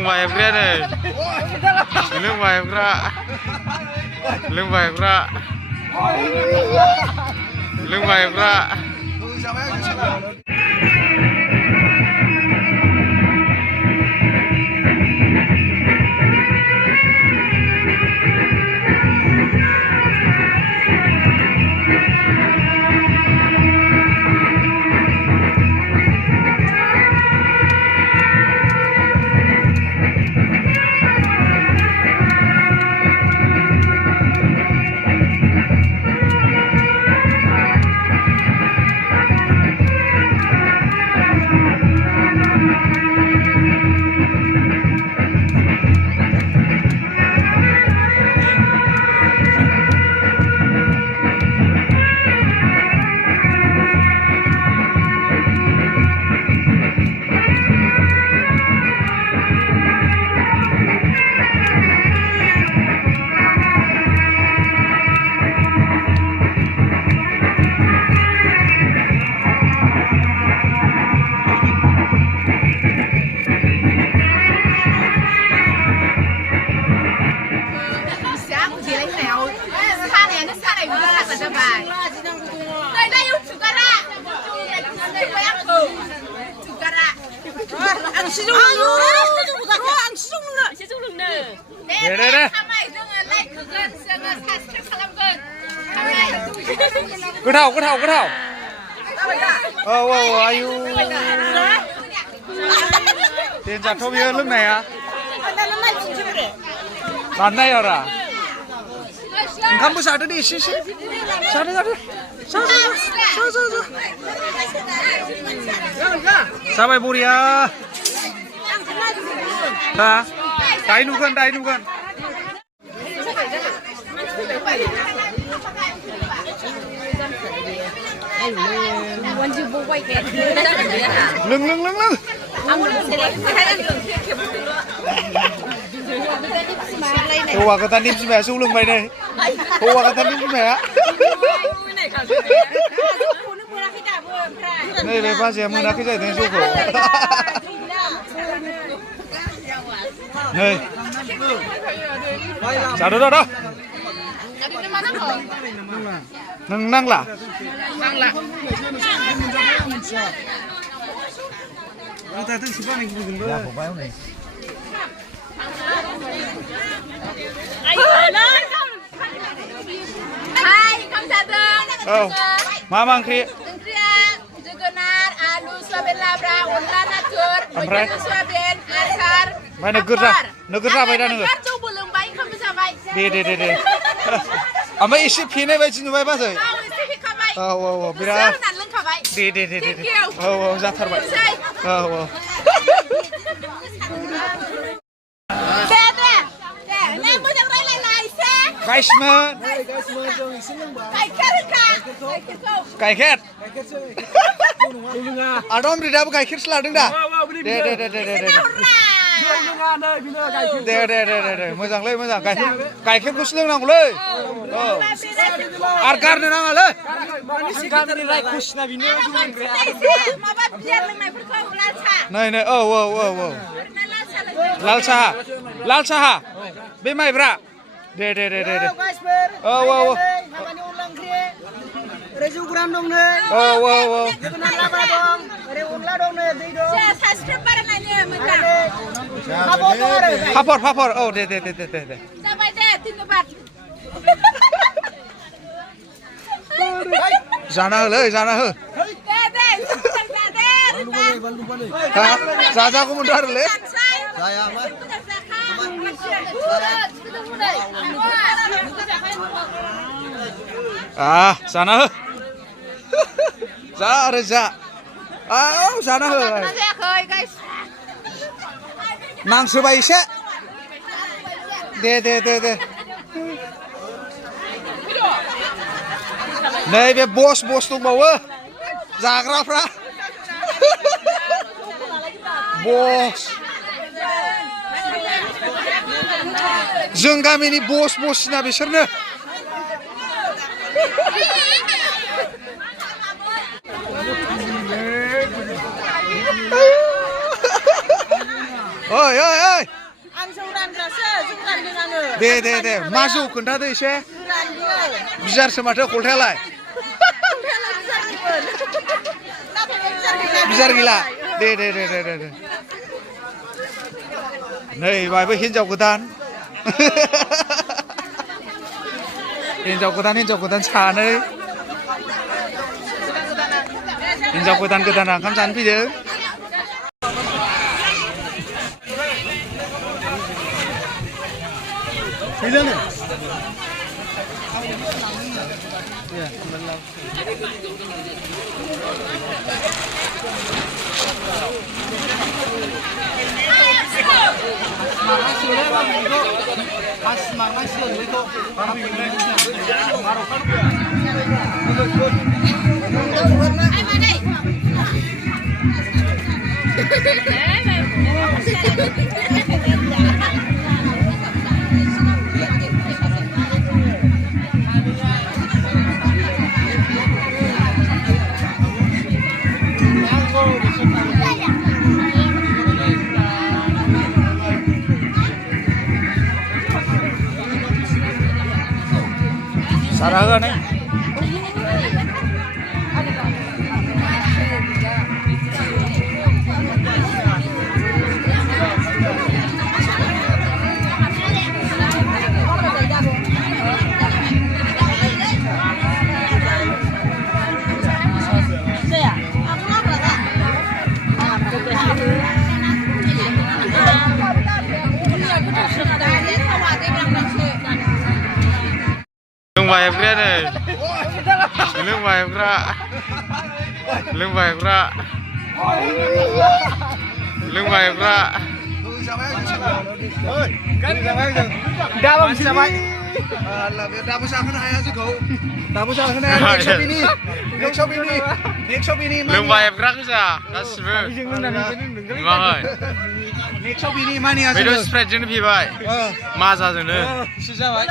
loंबायब्रा नै लोंबायब्रा लोंबायब्रा लोंबायब्रा गोथाव गोथाव गोथाव औ औ आयु देनजारथ' बियो लोंनाया दाननाय आरा ओंखामबो जादो दे एसे एसे जादो जादो जाबाय बरिया हा दाय नुगोन दाय नुगोन लों लों लों लों हौवा गोदाननि बिमाया जौ लोंबाय नै हौवा गोदाननि बिमाया नैबे बाजैया मोनाखै जाहैदों जौखौ नै जादो दादा नों नांला औ मा मा ओंख्रि जोगोनार आलु सयाबिन लाब्रा अनला नाथुर ओमफ्राय सयाबिन आसार नोगोर जाबाय दा नोङो जौबो लोंबाय ओंखामबो जाबाय दे ओमफ्राय एसे फेनाय बायदि नुबाय बाजै औ औ औ बिराद दे औ औ जाथारबाय औ औ गाइसमोन गाइखेर आदम रिदाबो गाइखेरसो लादों दा दे मोजांलै मोजां गाइखेरखौसो लोंनांगौलै औ आरो गारनो नाङालै नै नै औ औ औ औ लाल साहा बे माइब्रा दे औ औ औ जौ गोरान दं नै औ औ औ जोगोनार लाब्रा दं ओरै अनला दं नै दै दं साबस्क्राइब बानायनायनि मोजां पापर औ दे जाबाय दे धन्यबाद जाना होलै जाना हो जाजागौमोनथ' आरोलै जाना हो जा आरो जा औ जाना हो नांसोबाय एसे दे नैबे बस दंबावो जाग्राफ्रा बस जों गामिनि बसना बिसोरनो ओइ ओइ ओइ आं जौ रानग्रासो जौ रानदों आङो दे मा जौ खोन्थादो एसे बिजारसो माथो खलथायालाय बिजार गैला दे नै बायबो हिनजाव गोदान हिनजाव गोदान सानै हिनजाव गोदाना ओंखाम जानो फैदों फैदों सारा होगा नहीं Loombaayefra nih, loombaayefra, Dalam siapa? Dalam siapa nih aja kau? Dalam siapa nih? Next shop ini. Loombaayefra bisa, kasih. Mahal. Next shop ini mana aja? Video spread jenis bibai. Masa jenis. Siapa?